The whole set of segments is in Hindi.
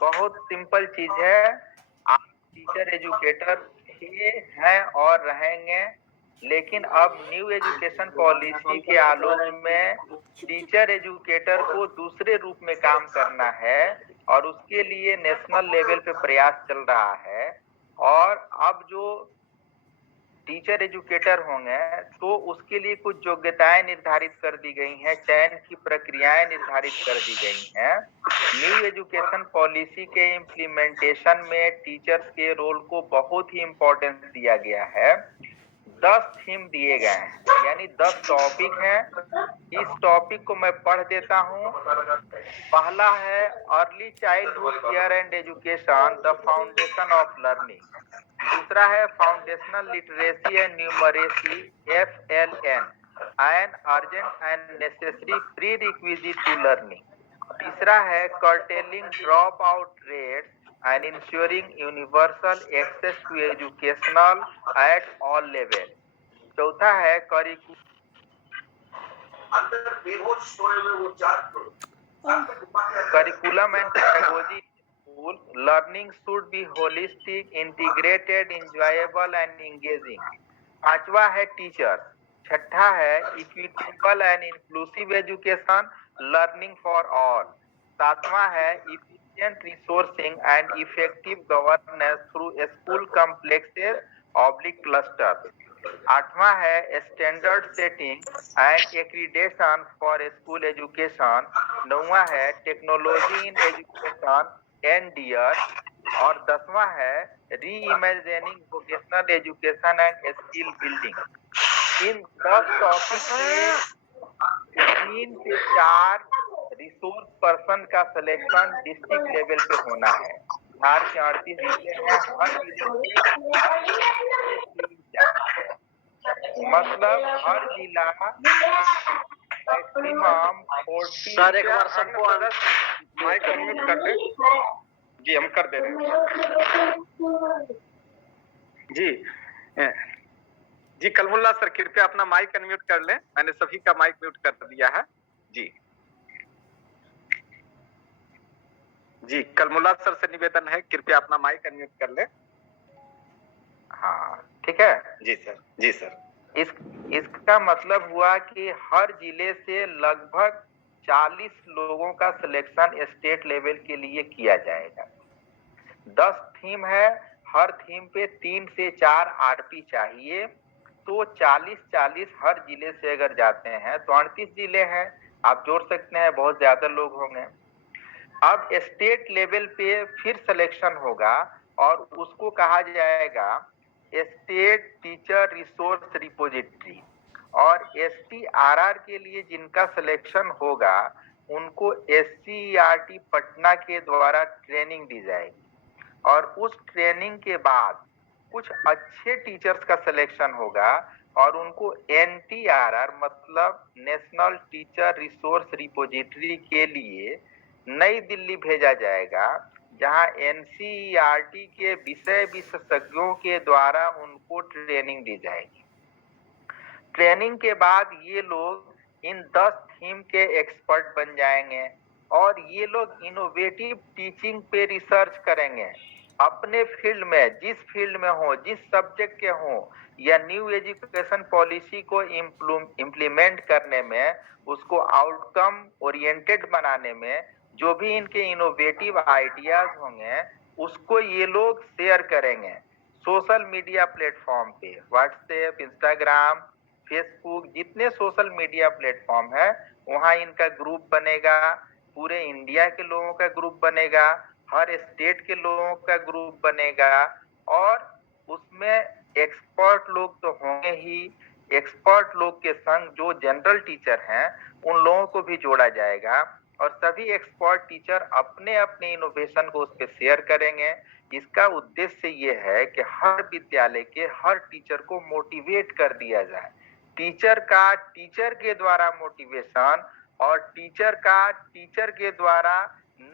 बहुत सिंपल चीज है। आप टीचर एजुकेटर थे, हैं और रहेंगे, लेकिन अब न्यू एजुकेशन पॉलिसी के आलोक में टीचर एजुकेटर को दूसरे रूप में काम करना है और उसके लिए नेशनल लेवल पे प्रयास चल रहा है। और अब जो टीचर एजुकेटर होंगे तो उसके लिए कुछ योग्यताएं निर्धारित कर दी गई हैं, चयन की प्रक्रियाएं निर्धारित कर दी गई हैं। न्यू एजुकेशन पॉलिसी के इम्प्लीमेंटेशन में टीचर्स के रोल को बहुत ही इम्पोर्टेंस दिया गया है। 10 थीम दिए गए हैं, यानी 10 टॉपिक हैं। इस टॉपिक को मैं पढ़ देता हूँ। पहला है early childhood care and education, the foundation of learning. दूसरा है foundational literacy and numeracy, FLN, an urgent and necessary prerequisite to learning. तीसरा है curtailing drop out rates and ensuring universal access to educational at all level. चौथा है curriculum and pedagogy school, learning should be holistic, integrated, enjoyable and engaging. पांचवा है टीचर। छठा है equitable and inclusive education, learning for all. सातवां है efficient resourcing and effective governance through school complexes oblique cluster. आठवां है standard setting and accreditation for school education. नौवां है टेक्नोलॉजी इन एजुकेशन, NDR। और 10वां है री imagining vocational education and skill building. In 10 topic से 3 से 4 रिसोर्स पर्सन का सिलेक्शन डिस्ट्रिक्ट लेवल पे होना है। बिहार के 38 जिले हैं, हर जिले मतलब हर जिला मैक्सिमम 40। सर एक बार सबको माइक अनम्यूट कर दे। जी हम कर दे रहे हैं जी। जी कलमुल्ला सर कृपया अपना माइक अनम्यूट कर लें, मैंने सभी का माइक म्यूट कर दिया है। जी जी कलमुल्ला सर से निवेदन है कृपया अपना माइक अनम्यूट कर लें। हाँ ठीक है जी सर। जी सर। इसका मतलब हुआ कि हर जिले से लगभग 40 लोगों का सिलेक्शन स्टेट लेवल के लिए किया जाएगा। 10 थीम है, हर थीम पे 3 से 4 RP चाहिए। तो 40-40 हर जिले से अगर जाते हैं तो 38 जिले हैं, आप जोड़ सकते हैं, बहुत ज्यादा लोग होंगे। अब स्टेट लेवल पे फिर सिलेक्शन होगा और उसको कहा जाएगा स्टेट टीचर रिसोर्स रिपोजिटरी। और STRR के लिए जिनका सिलेक्शन होगा उनको SCERT पटना के द्वारा ट्रेनिंग दी जाएगी और उस ट्रेनिंग के बाद कुछ अच्छे टीचर्स का सिलेक्शन होगा और उनको NTRR मतलब नेशनल टीचर रिसोर्स रिपोजिटरी के लिए नई दिल्ली भेजा जाएगा, जहां NCERT के विषय विशेषज्ञों के द्वारा उनको ट्रेनिंग दी जाएगी। ट्रेनिंग के बाद ये लोग इन 10 थीम के एक्सपर्ट बन जाएंगे और ये लोग इनोवेटिव टीचिंग पे रिसर्च करेंगे अपने फील्ड में, जिस फील्ड में हो, जिस सब्जेक्ट के हो, या न्यू एजुकेशन पॉलिसी को इम्प्लीमेंट करने में, उसको आउटकम ओरिएंटेड बनाने में जो भी इनके इनोवेटिव आइडियाज होंगे उसको ये लोग शेयर करेंगे सोशल मीडिया प्लेटफॉर्म पे। व्हाट्सएप, इंस्टाग्राम, फेसबुक, जितने सोशल मीडिया प्लेटफॉर्म है वहां इनका ग्रुप बनेगा, पूरे इंडिया के लोगों का ग्रुप बनेगा, हर स्टेट के लोगों का ग्रुप बनेगा और उसमें एक्सपर्ट लोग तो होंगे ही, एक्सपर्ट लोग के संग जो जनरल टीचर हैं उन लोगों को भी जोड़ा जाएगा और सभी एक्सपर्ट टीचर अपने अपने इनोवेशन को उस पर शेयर करेंगे। इसका उद्देश्य ये है कि हर विद्यालय के हर टीचर को मोटिवेट कर दिया जाए, टीचर का टीचर के द्वारा मोटिवेशन और टीचर का टीचर के द्वारा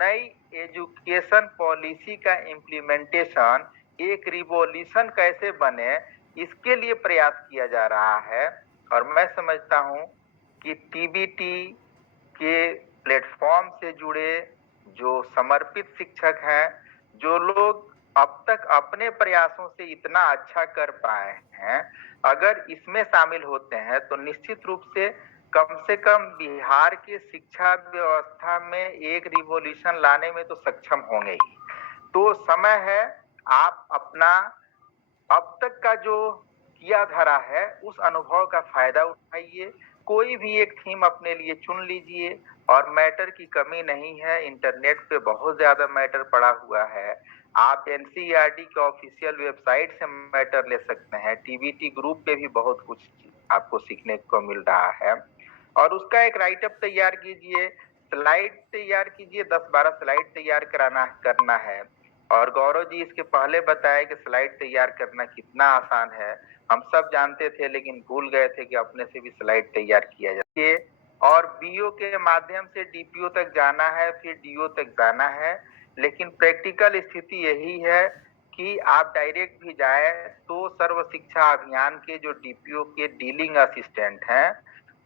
नई एजुकेशन पॉलिसी का इम्प्लीमेंटेशन एक रिवॉल्यूशन कैसे बने, इसके लिए प्रयास किया जा रहा है। और मैं समझता हूं कि TBT के प्लेटफॉर्म से जुड़े जो समर्पित शिक्षक हैं, जो लोग अब तक अपने प्रयासों से इतना अच्छा कर पाए हैं, अगर इसमें शामिल होते हैं तो निश्चित रूप से कम बिहार की शिक्षा व्यवस्था में एक रिवॉल्यूशन लाने में तो सक्षम होंगे ही। तो समय है, आप अपना अब तक का जो किया धरा है उस अनुभव का फायदा उठाइए, कोई भी एक थीम अपने लिए चुन लीजिए, और मैटर की कमी नहीं है, इंटरनेट पे बहुत ज्यादा मैटर पड़ा हुआ है। आप एनसीईआरटी के ऑफिशियल वेबसाइट से मैटर ले सकते हैं, टीबीटी ग्रुप पे भी बहुत कुछ आपको सीखने को मिल रहा है, और उसका एक राइटअप तैयार कीजिए, स्लाइड तैयार कीजिए, 10-12 स्लाइड तैयार करना है। और गौरव जी इसके पहले बताए कि स्लाइड तैयार करना कितना आसान है, हम सब जानते थे लेकिन भूल गए थे कि अपने से भी स्लाइड तैयार किया जाए, और बीओ के माध्यम से डीपीओ तक जाना है, फिर डीओ तक जाना है। लेकिन प्रैक्टिकल स्थिति यही है कि आप डायरेक्ट भी जाए तो सर्व शिक्षा अभियान के जो डीपीओ के डीलिंग असिस्टेंट हैं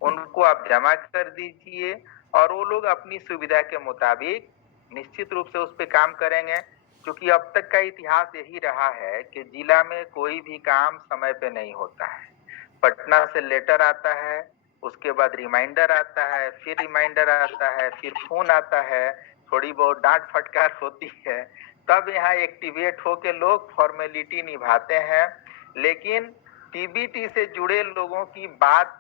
उनको आप जमा कर दीजिए, और वो लोग अपनी सुविधा के मुताबिक निश्चित रूप से उस पर काम करेंगे। क्योंकि अब तक का इतिहास यही रहा है कि जिला में कोई भी काम समय पे नहीं होता है। पटना से लेटर आता है, उसके बाद रिमाइंडर आता है, फिर रिमाइंडर आता है, फिर फोन आता है, थोड़ी बहुत डांट फटकार होती है, तब यहाँ एक्टिवेट होके लोग फॉर्मेलिटी निभाते हैं। लेकिन टीबीटी से जुड़े लोगों की बात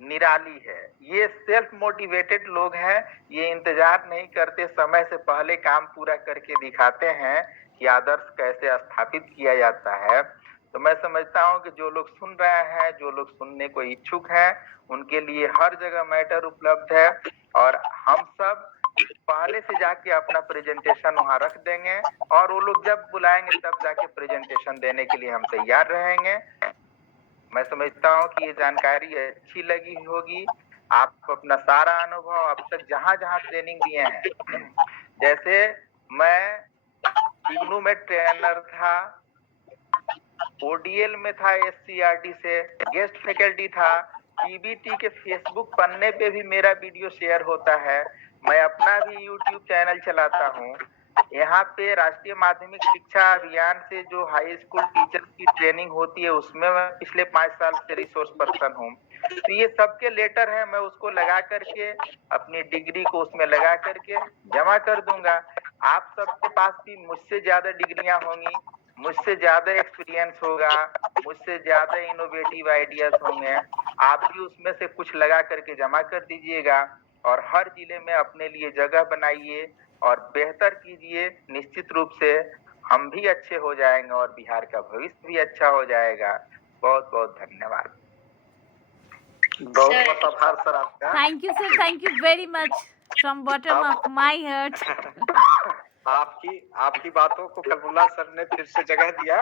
निराली है, ये सेल्फ मोटिवेटेड लोग हैं, ये इंतजार नहीं करते, समय से पहले काम पूरा करके दिखाते हैं कि आदर्श कैसे स्थापित किया जाता है। तो मैं समझता हूँ कि जो लोग सुन रहे हैं, जो लोग सुनने को इच्छुक हैं, उनके लिए हर जगह मैटर उपलब्ध है, और हम सब पहले से जाके अपना प्रेजेंटेशन वहां रख देंगे, और वो लोग जब बुलाएंगे तब जाके प्रेजेंटेशन देने के लिए हम तैयार रहेंगे। मैं समझता हूँ कि ये जानकारी अच्छी लगी होगी। आप अपना सारा अनुभव अब तक जहाँ जहाँ ट्रेनिंग दिए हैं, जैसे मैं इग्नू में ट्रेनर था, ओडीएल में था, एससीईआरटी से गेस्ट फैकल्टी था, टीबीटी के फेसबुक पन्ने पे भी मेरा वीडियो शेयर होता है, मैं अपना भी यूट्यूब चैनल चलाता हूँ। यहाँ पे राष्ट्रीय माध्यमिक शिक्षा अभियान से जो हाई स्कूल टीचर की ट्रेनिंग होती है उसमें मैं पिछले 5 साल से रिसोर्स पर्सन हूँ। तो ये सबके लेटर है, मैं उसको लगा करके अपनी डिग्री को उसमें लगा करके जमा कर दूंगा। आप सबके पास भी मुझसे ज्यादा डिग्रियां होंगी, मुझसे ज्यादा एक्सपीरियंस होगा, मुझसे ज्यादा इनोवेटिव आइडियाज होंगे, आप भी उसमें से कुछ लगा करके जमा कर दीजिएगा, और हर जिले में अपने लिए जगह बनाइए और बेहतर कीजिए। निश्चित रूप से हम भी अच्छे हो जाएंगे और बिहार का भविष्य भी अच्छा हो जाएगा। बहुत बहुत धन्यवाद। बहुत बहुत आभार सर आपका। Thank you sir, thank you very much from bottom of my heart. आपकी बातों को कलमुल्ला सर ने फिर से जगह दिया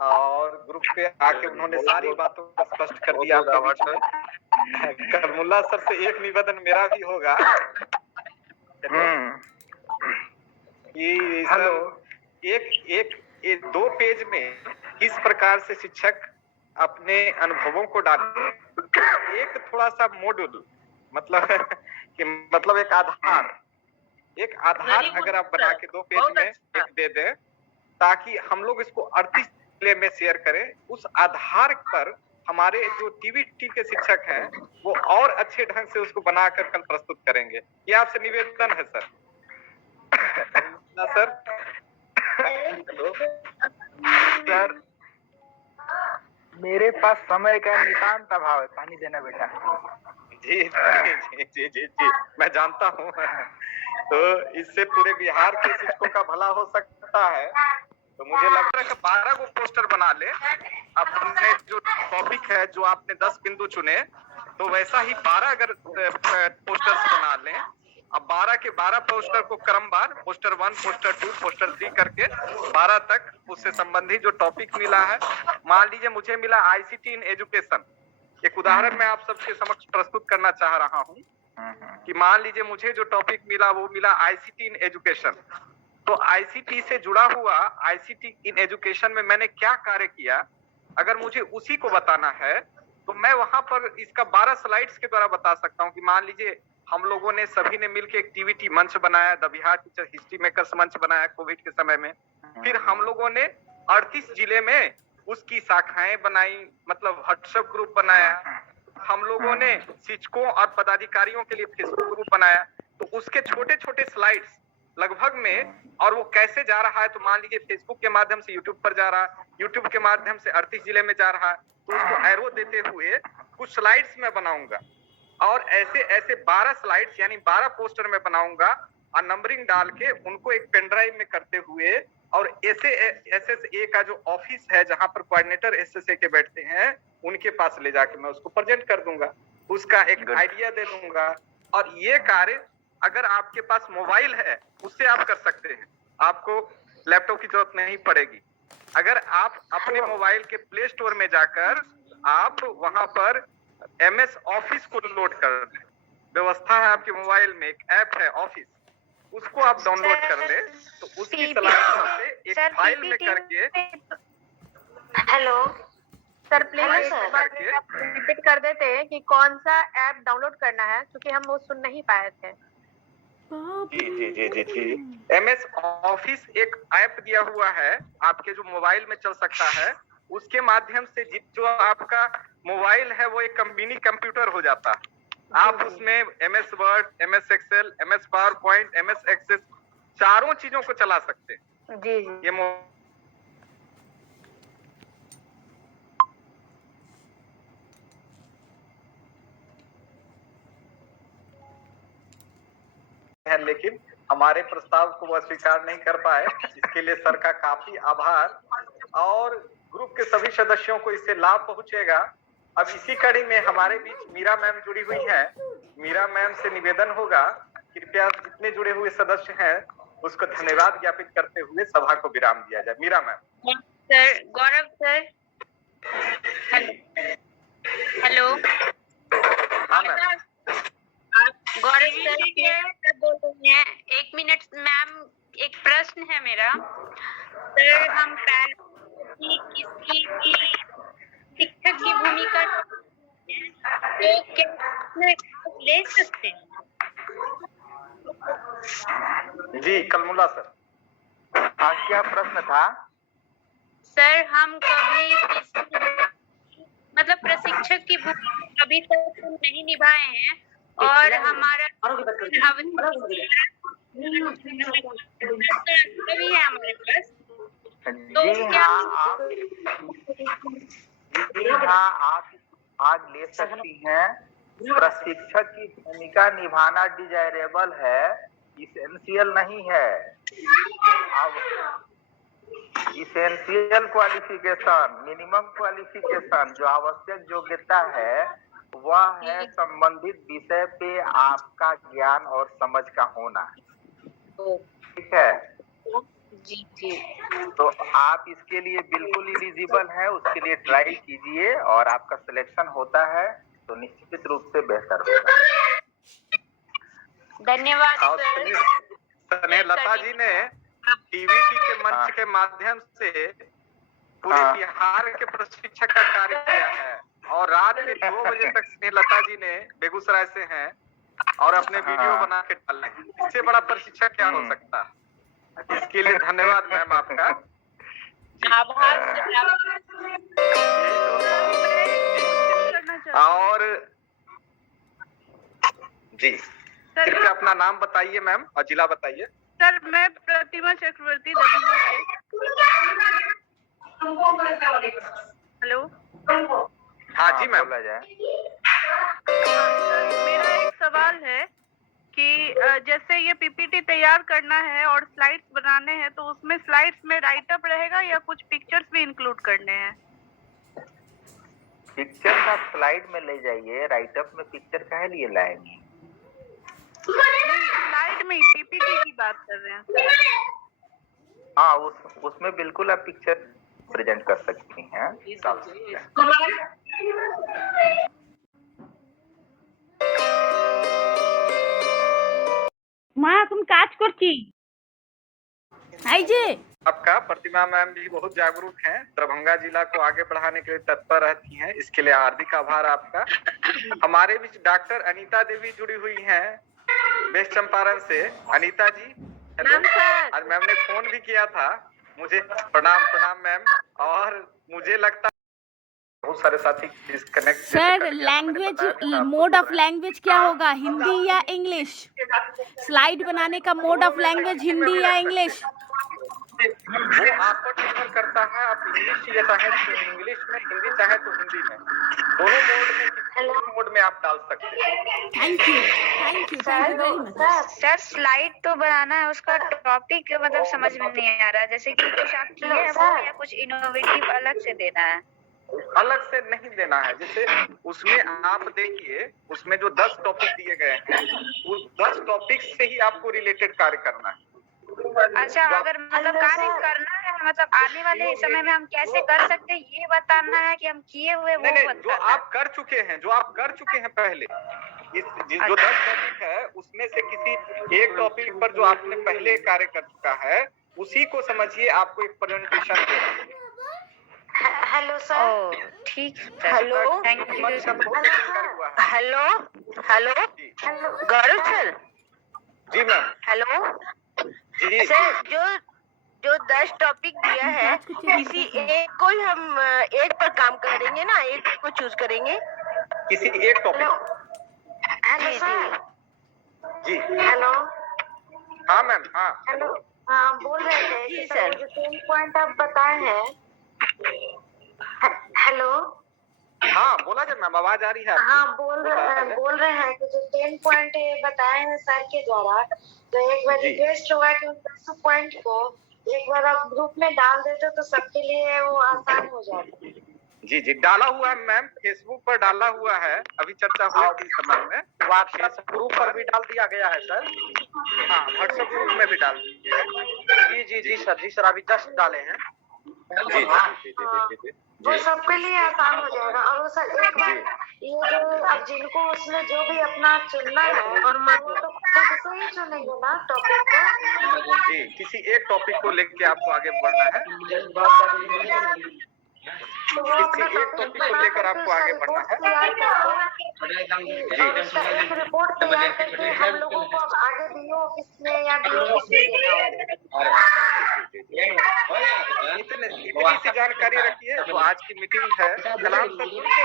और ग्रुप पे आके उन्होंने सारी बातों को स्पष्ट कर दिया आपके बीच में। कलमुल्ला सर से एक निवेदन मेरा भी होगा कि सर एक 2 पेज में किस प्रकार से शिक्षक अपने अनुभवों को डालते हैं, एक थोड़ा सा मॉड्यूल मतलब एक आधार अगर आप बना के 2 पेज में एक दे दें ताकि हम लोग इसको 38 जिले में शेयर करें, उस आधार पर हमारे जो टीबीटी के शिक्षक हैं वो और अच्छे ढंग से उसको बनाकर कल प्रस्तुत करेंगे। ये आपसे निवेदन है सर। सर सर मेरे पास समय का नितांत अभाव है, पानी देना बेटा। जी जी जी जी जी मैं जानता हूँ। तो इससे पूरे बिहार के शिक्षकों का भला हो सकता है। तो मुझे लगता है कि 12 को पोस्टर बना ले। अपने जो टॉपिक है, जो आपने 10 बिंदु चुने, तो वैसा ही 12 अगर पोस्टर्स बना लें, अब 12 के 12 पोस्टर को क्रमवार पोस्टर 1, पोस्टर 2, पोस्टर 3 करके 12 तक उससे संबंधित जो टॉपिक मिला है, मान लीजिए मुझे मिला आईसीटी इन एजुकेशन। एक उदाहरण मैं आप सबके समक्ष प्रस्तुत करना चाह रहा हूँ कि मान लीजिए मुझे जो टॉपिक मिला वो मिला आईसीटी इन एजुकेशन। तो आईसीटी से जुड़ा हुआ आईसीटी इन एजुकेशन में मैंने क्या कार्य किया, अगर मुझे उसी को बताना है तो मैं वहां पर इसका 12 स्लाइड्स के द्वारा बता सकता हूं कि मान लीजिए हम लोगों ने सभी ने मिलकर एक्टिविटी मंच बनाया, the Bihar teacher history makers मंच बनाया कोविड के समय में। फिर हम लोगों ने 38 जिले में उसकी शाखाएं बनाई, मतलब व्हाट्सएप ग्रुप बनाया। हम लोगों ने शिक्षकों और पदाधिकारियों के लिए फेसबुक ग्रुप बनाया। तो उसके छोटे छोटे स्लाइड्स लगभग में, और वो कैसे जा रहा है, तो मान लीजिए फेसबुक के माध्यम से यूट्यूब पर जा रहा है, यूट्यूब के माध्यम से 38 जिले में जा रहा है, तो उसको एरो देते हुए कुछ स्लाइड्स में बनाऊंगा, और ऐसे ऐसे 12 स्लाइड्स यानी 12 पोस्टर में बनाऊंगा, और नंबरिंग डाल के उनको एक पेन ड्राइव में करते हुए, और SSA का जो ऑफिस है जहां पर कोऑर्डिनेटर SSA के बैठते हैं, उनके पास ले जाके मैं उसको प्रेजेंट कर दूंगा, उसका एक आइडिया दे दूंगा। और ये कार्य अगर आपके पास मोबाइल है उससे आप कर सकते हैं, आपको लैपटॉप की जरूरत नहीं पड़ेगी। अगर आप अपने मोबाइल के प्ले स्टोर में जाकर आप वहां पर MS ऑफिस को लोड कर लें, व्यवस्था है आपके मोबाइल में, एक ऐप है ऑफिस, उसको आप डाउनलोड कर ले, तो उसकी सलाह से एक फाइल में करके। हेलो सर, प्लीज एक बार रिपीट कर देते हैं कि कौन सा ऐप डाउनलोड करना है, क्योंकि हम वो सुन नहीं पाए थे। जी। MS ऑफिस एक ऐप दिया हुआ है आपके जो मोबाइल में चल सकता है, उसके माध्यम से जो आपका मोबाइल है वो एक मिनी कंप्यूटर हो जाता है। आप उसमें MS Word, MS Excel, MS PowerPoint, MS Access, चारों चीजों को चला सकते हैं। जी ये है, लेकिन हमारे प्रस्ताव को वह स्वीकार नहीं कर पाए। इसके लिए सर का काफी आभार, और ग्रुप के सभी सदस्यों को इससे लाभ पहुंचेगा। अब इसी कड़ी में हमारे बीच मीरा मैम जुड़ी हुई हैं। मीरा मैम से निवेदन होगा, कृपया जितने जुड़े हुए सदस्य हैं उसको धन्यवाद ज्ञापित करते हुए सभा को विराम दिया जाए। मीरा मैम। सर, गौरव सर, हेलो। हाँ मैम। गौरव सर बोल रहे हैं। 1 मिनट मैम, एक प्रश्न है मेरा। सर, हम किसी भी शिक्षक की भूमिका तो क्या ले सकते हैं? जी कलमुल्ला सर। हाँ, क्या प्रश्न था? सर, हम कभी मतलब प्रशिक्षक की भूमिका अभी तक हम नहीं निभाए हैं, और हमारा अभी है हमारे पास। जी हाँ, आप भाग ले सकती हैं। प्रशिक्षक की भूमिका निभाना डिजायरेबल है, इसेंशियल नहीं है। अब इसेंशियल क्वालिफिकेशन, मिनिमम क्वालिफिकेशन, जो आवश्यक योग्यता है वह है संबंधित विषय पे आपका ज्ञान और समझ का होना। ठीक है जी। तो आप इसके लिए बिल्कुल एलिजिबल है, उसके लिए ट्राई कीजिए, और आपका सिलेक्शन होता है तो निश्चित रूप से बेहतर होगा। धन्यवाद सर। लता जी ने TVT के मंच के माध्यम से पूरे बिहार के प्रशिक्षक का कार्य किया है, और रात में 2 बजे तक स्नेहलता जी ने बेगूसराय से हैं और अपने वीडियो बना के डाले। इससे बड़ा प्रशिक्षक क्या हो सकता है? इसके लिए धन्यवाद मैम आपका। और जी कृपया अपना नाम बताइए मैम और जिला बताइए। सर, मैं प्रतिमा चक्रवर्ती दरभंगा से। हेलो। हाँ जी मैम। बोला जाए। सर, मेरा एक सवाल है कि जैसे ये PPT तैयार करना है और स्लाइड्स बनाने हैं, तो उसमें स्लाइड्स में राइटअप रहेगा या कुछ पिक्चर्स भी इंक्लूड करने हैं? पिक्चर का स्लाइड में ले जाइए, राइटअप में पिक्चर काहे लिए लाएंगे? स्लाइड में PPT की बात कर रहे हैं सर। हाँ, उसमें बिल्कुल आप पिक्चर प्रेजेंट कर सकती हैं। মা এখন কাজ করছি। এই যে आपका। प्रतिमा मैम भी बहुत जागरूक हैं, दरभंगा जिला को आगे बढ़ाने के लिए तत्पर रहती हैं, इसके लिए हार्दिक आभार आपका। हमारे बीच डॉक्टर अनीता देवी जुड़ी हुई हैं वेस्ट चंपारण से। अनीता जी हेलो, आज मैम ने फोन भी किया था मुझे। प्रणाम प्रणाम मैम। और मुझे लगता बहुत सारे साथी disconnect sir language, mode of language क्या होगा, हिंदी या इंग्लिश? स्लाइड बनाने का मोड ऑफ लैंग्वेज हिंदी या इंग्लिश? वो आप पर निर्भर करता है। आप इंग्लिश या चाहे तो इंग्लिश में, हिंदी चाहे तो हिंदी में, दोनों मोड में, किसी मोड में आप डाल सकते हैं। Thank you very much. Sir slide तो बनाना है, उसका टॉपिक मतलब समझ में नहीं आ रहा, जैसे कि कुछ आप किए हैं वो या कुछ इनोवेटिव अलग से देना है? अलग से नहीं देना है। जैसे उसमें आप देखिए, उसमें जो 10 टॉपिक दिए गए हैं, उस 10 टॉपिक से ही आपको रिलेटेड कार्य करना है। अच्छा, अगर मतलब कार्य करना है, मतलब आने वाले समय में हम कैसे कर सकते हैं ये बताना है कि हम किए हुए वो नहीं, जो बताना है? आप कर चुके हैं पहले, जो 10 टॉपिक है उसमें से किसी एक टॉपिक पर जो आपने पहले कार्य कर चुका है, उसी को समझिए आपको एक प्रेजेंटेशन देना है। Hello sir. ठीक, hello, thank you. Hello hello Gaurav sir. जी मैम। हेलो जी सर, जो 10 टॉपिक दिया है, किसी एक को ही हम एक पर काम करेंगे ना, एक को चूज करेंगे? किसी एक टॉपिक। Hello sir. जी हेलो। हाँ मैम। हाँ हेलो। हाँ, बोल रहे थे कि सर जो 10 पॉइंट आप बताए हैं। हेलो। हाँ बोला जाए मैम, आवाज आ रही है आपकी? हाँ, बोल रहे हैं कि जो 10 पॉइंट बताए हैं सर के द्वारा, तो एक बार रिक्वेस्ट होगा कि उन 10 पॉइंट को एक बार आप ग्रुप में डाल देते तो सबके लिए वो आसान हो जाता। जी डाला हुआ है मैम, फेसबुक पर डाला हुआ है, अभी चर्चा हुई थी इस संबंध में। व्हाट्सएप ग्रुप पर भी डाल दिया गया है सर। हाँ, व्हाट्सएप ग्रुप में भी डाल दिया है। जी सर, अभी जस्ट डाले हैं। जी वो सबके लिए आसान हो जाएगा। और वो सर एक बार ये जो अब जिनको उसमें जो भी अपना चुनना है, और वो तो खुद से ही चुनेंगे ना टॉपिक को? जी, किसी एक टॉपिक को लेके आपको आगे बढ़ना है। तो वो अपना किसी एक टॉपिक को लेकर आपको आगे बढ़ना है। एक रिपोर्ट तैयार करके हम लोगों को अब आगे DO ऑफिस में या DO ऑफिस में देना होगा। इतनी सी जानकारी रखिए। तो आज की मीटिंग है, कलाम सर जुड़ गए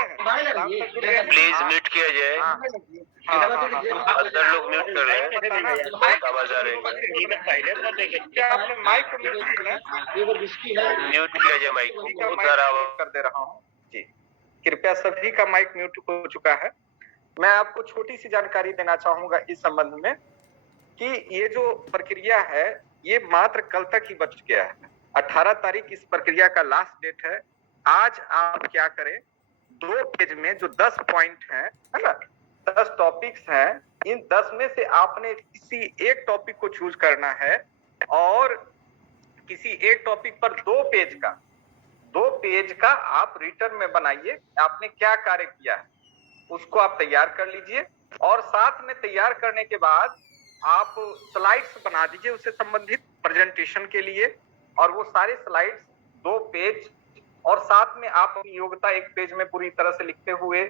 हैं, प्लीज म्यूट किया जाए। अंदर लोग म्यूट कर रहे हैं, बहुत आवाज आ रही है। क्या आपने माइक को म्यूट किया है? म्यूट किया जाए माइक को, उधर आवाज कर दे रहा हूँ जी। कृपया सभी का माइक म्यूट हो चुका है। मैं आपको छोटी सी जानकारी देना चाहूंगा इस संबंध में कि ये जो प्रक्रिया है ये मात्र कल तक ही बच गया है। 18 तारीख इस प्रक्रिया का लास्ट डेट है। आज आप क्या करें, 2 पेज में जो 10 पॉइंट है ना, 10 टॉपिक्स हैं, इन 10 में से आपने किसी एक टॉपिक को चूज करना है और किसी एक टॉपिक पर 2 पेज का आप रिटर्न में बनाइए। आपने क्या कार्य किया है उसको आप तैयार कर लीजिए, और साथ में तैयार करने के बाद आप स्लाइड्स बना दीजिए उससे संबंधित प्रेजेंटेशन के लिए। और वो सारे स्लाइड्स 2 पेज, और साथ में आप अपनी योग्यता 1 पेज में पूरी तरह से लिखते हुए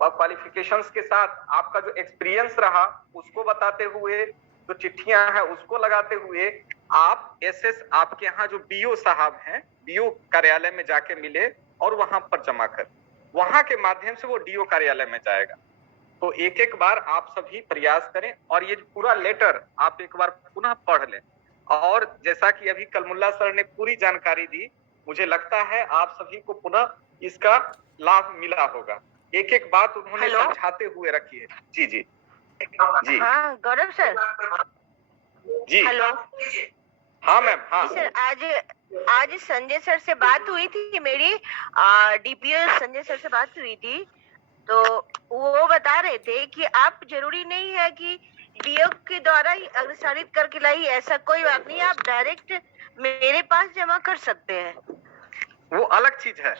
और क्वालिफिकेशंस के साथ आपका जो एक्सपीरियंस रहा उसको बताते हुए, जो चिट्ठियां हैं उसको लगाते हुए आप आपके यहाँ जो BO साहब हैं, BO कार्यालय में जाके मिले और वहां पर जमा कर, वहां के माध्यम से वो DO कार्यालय में जाएगा। तो एक बार आप सभी प्रयास करें और ये पूरा लेटर आप एक बार पुनः पढ़ लें। और जैसा कि अभी कलमुल्ला सर ने पूरी जानकारी दी, मुझे लगता है आप सभी को पुनः इसका लाभ मिला होगा। एक बात उन्होंने समझाते हुए रखी है। जी हाँ गौरव सर। जी हेलो। हाँ मैम। हाँ सर, आज संजय सर से बात हुई थी मेरी, DPO संजय सर से बात हुई थी, तो वो बता रहे थे कि आप जरूरी नहीं है कि DO के द्वारा ही अग्रसारित करके लाई, ऐसा कोई बात नहीं, आप डायरेक्ट मेरे पास जमा कर सकते हैं। वो अलग चीज है।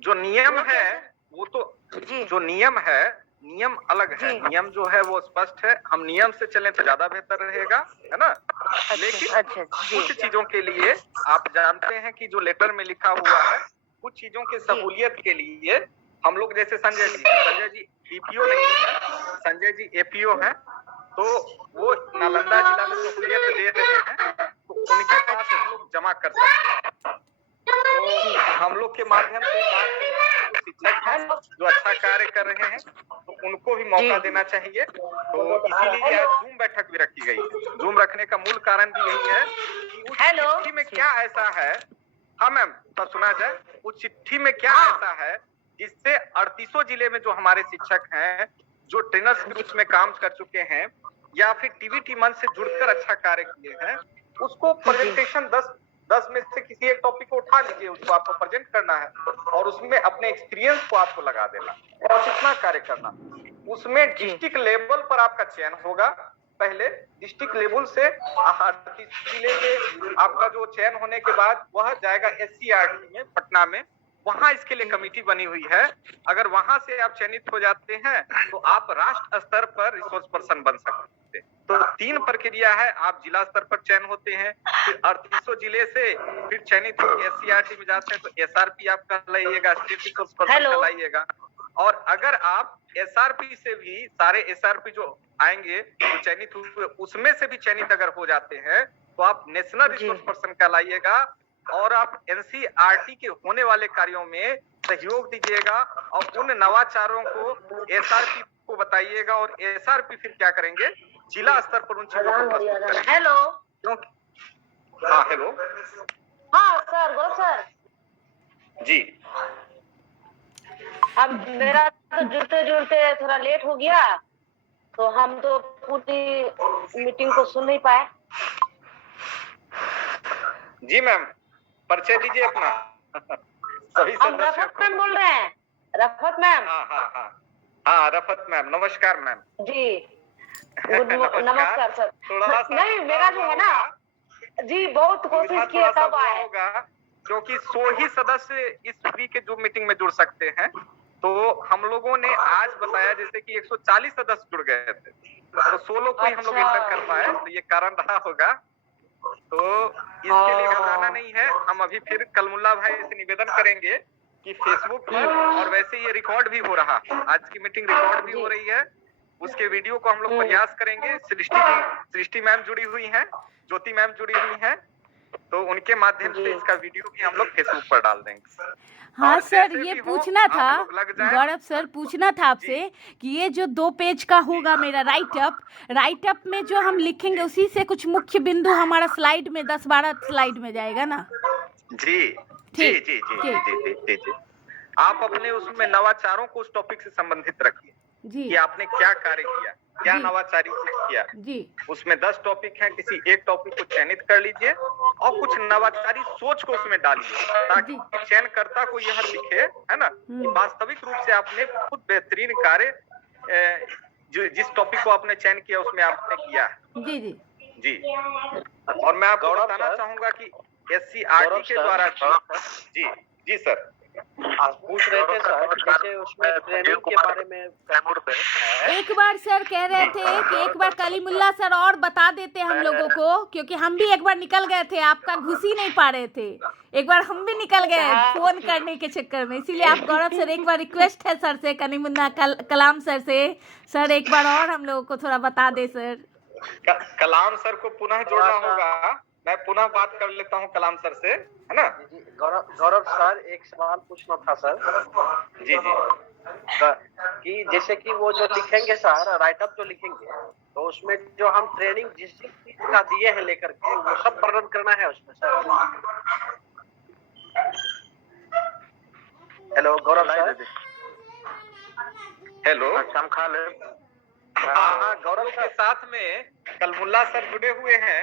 जो नियम है वो तो, जो नियम है नियम अलग है, जी। नियम जो है वो स्पष्ट है, हम नियम से चलें तो ज्यादा बेहतर रहेगा, है ना। लेकिन अच्छा जी। कुछ चीजों के लिए आप जानते हैं कि जो लेटर में लिखा हुआ है, कुछ चीजों की सहूलियत के लिए हम लोग, जैसे संजय जी डीपीओ नहीं है, संजय जी एपीओ हैं, तो वो नालंदा जिला में सहूलियत दे रहे हैं, तो उनके पास हम लोग जमा कर सकते हैं। तो हम लोग के माध्यम से बात शिक्षक हैं जो अच्छा कार्य कर रहे हैं, तो उनको भी मौका देना चाहिए। तो इसीलिए आज जूम बैठक भी रखी गई है। जूम रखने का मूल कारण भी यही है कि उस चिट्ठी में क्या ऐसा है, हाँ मैम, तो सुना जाए, उस चिट्ठी में क्या ऐसा है जिससे 38 जिले में जो हमारे शिक्षक हैं, जो ट्रेनर्स के रूप में काम कर चुके हैं या फिर टीवीटी मंच से जुड़कर अच्छा कार्य किए हैं, उसको प्रेजेंटेशन 10 में से किसी एक टॉपिक को उठा लीजिए, उसको आपको प्रेजेंट करना है और उसमें अपने एक्सपीरियंस को आपको लगा देना और कितना कार्य करना। उसमें डिस्ट्रिक्ट लेवल पर आपका चयन होगा। पहले डिस्ट्रिक्ट लेवल से 38 जिले से आपका जो चयन होने के बाद वह जाएगा SCRT में, पटना में, वहां इसके लिए कमेटी बनी हुई है। अगर वहां से आप चयनित हो जाते हैं तो आप राष्ट्र स्तर पर रिसोर्स पर्सन बन सकते हैं। तो 3 प्रक्रिया है, आप जिला स्तर पर चयन होते हैं, फिर 38 जिले से फिर चयनित होकर SCRT में जाते हैं, तो SRP आप कहलाइएगा, स्टेट रिसोर्स पर्सन कहलाइएगा। और अगर आप SRP से भी, सारे SRP जो आएंगे जो चयनित हुए उसमें से भी चयनित अगर हो जाते हैं तो आप नेशनल रिसोर्स पर्सन कहलाइएगा और आप NCRT के होने वाले कार्यों में सहयोग दीजिएगा और उन नवाचारों को SRP को बताइएगा और SRP फिर क्या करेंगे, जिला स्तर पर उन चीजों को प्रस्तुत करेंगे। हेलो। हाँ हेलो। हाँ सर, बोलो सर। जी अब मेरा तो जुड़ते जुड़ते थोड़ा लेट हो गया, तो हम तो पूरी मीटिंग को सुन नहीं पाए। जी मैम, परिचय दीजिए अपना। सभी हम रफत मैम बोल रहे हैं, रफत मैम। हाँ रफत मैम, नमस्कार मैम। जी नमस्कार सर। थोड़ा सा नहीं, मेरा जो है ना जी, बहुत कोशिश किए तब आए होगा, क्योंकि 100 ही सदस्य इस फ्री के जूम मीटिंग में जुड़ सकते हैं। तो हम लोगों ने आज बताया जैसे कि 140 सदस्य जुड़ गए थे, तो 100 लोग को ही हम लोग इंटर कर पाए, तो ये कारण रहा होगा। तो इसके लिए घबराना नहीं है, हम अभी फिर कलमुल्ला भाई से निवेदन करेंगे कि फेसबुक पर, और वैसे ये रिकॉर्ड भी हो रहा, आज की मीटिंग रिकॉर्ड भी हो रही है, उसके वीडियो को हम लोग प्रयास करेंगे। सृष्टि मैम जुड़ी हुई हैं, ज्योति मैम जुड़ी हुई हैं, तो उनके माध्यम से इसका वीडियो भी हम लोग फेसबुक पर डाल देंगे। हाँ सर, ये पूछना था गौरव सर, पूछना था आपसे कि ये जो 2 पेज का होगा मेरा राइट अप में जो हम लिखेंगे उसी से कुछ मुख्य बिंदु हमारा स्लाइड में 10-12 स्लाइड में जाएगा ना? जी जी जी जी जी जी जी। आप अपने उसमें नवाचारों को उस टॉपिक से संबंधित रखिए कि आपने क्या कार्य किया, क्या नवाचारी किया जी। उसमें 10 टॉपिक हैं, किसी एक टॉपिक को चयनित कर लीजिए और कुछ नवाचारी सोच को उसमें डालिए, ताकि चयनकर्ता को यह दिखे, है ना, कि वास्तविक रूप से आपने खुद बेहतरीन कार्य जिस टॉपिक को आपने चयन किया उसमें आपने किया है। जी जी जी। और मैं आपको बताना चाहूंगा कि SCRT के द्वारा जी जी सर आप पूछ रहे थे सर, जैसे उसमें ट्रेनिंग के बारे में एक बार सर कह रहे थे कि एक बार कलीमुल्ला सर और बता देते हम लोगों को, क्योंकि हम भी एक बार निकल गए थे, आपका घुस ही नहीं पा रहे थे, एक बार हम भी निकल गए फोन करने के चक्कर में, इसीलिए आप गौरव सर एक बार रिक्वेस्ट है सर से, कलीमुल्ला कलाम सर से, सर एक बार और हम लोगों को थोड़ा बता दे सर। कलाम सर को पुनः जोड़ना होगा, मैं पुनः बात कर लेता हूँ कलाम सर से, है ना। गौरव सर, एक सवाल पूछना था सर। जी जी। कि जैसे कि वो जो लिखेंगे सर, राइटअप जो लिखेंगे, तो उसमें जो हम ट्रेनिंग जिस चीज का दिए हैं लेकर के, वो सब वर्णन करना है उसमें sir. Hello Gaurav sir. Hello, हम खा ले। हाँ, गौरव के साथ में कलमुल्ला सर जुड़े हुए हैं।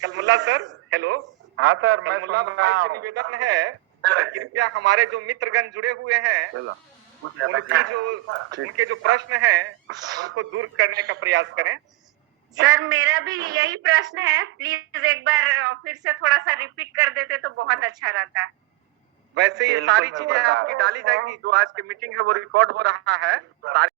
कलमुल्ला सर, हेलो। हाँ सर, मैं सुन रहा हूँ। निवेदन है, कृपया हमारे जो मित्रगण जुड़े हुए हैं उनके जो प्रश्न हैं उनको दूर करने का प्रयास करें। सर मेरा भी यही प्रश्न है, प्लीज एक बार फिर से थोड़ा सा रिपीट कर देते तो बहुत अच्छा रहता। वैसे ये सारी चीजें आपकी डाली जाएंगी, जो आज की मीटिंग है वो रिकॉर्ड हो रहा है।